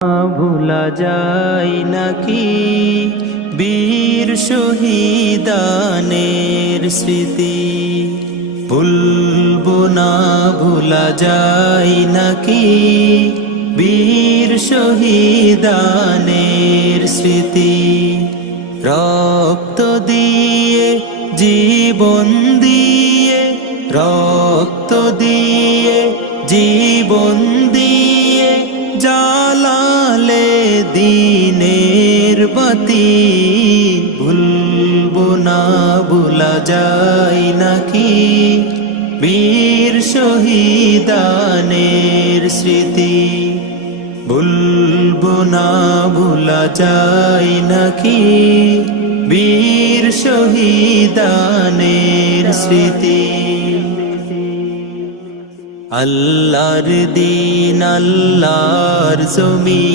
ভুলা যায় নাকি বীর শহীদানের স্মৃতি, ভুলবো না ভুলা যায় নাকি বীর শহীদানের স্মৃতি। রক্ত দিয়ে জীবন দিয়ে, রক্ত দিয়ে জীবন দিয়ে জালালে দিনের বাতি, ভুলবো না ভুলা যায় নাকি বীর শহীদানের স্মৃতি, ভুলবো না ভুলা যায় নাকি বীর শহীদানের স্মৃতি। আল্লাহর দিন আল্লাহর জমি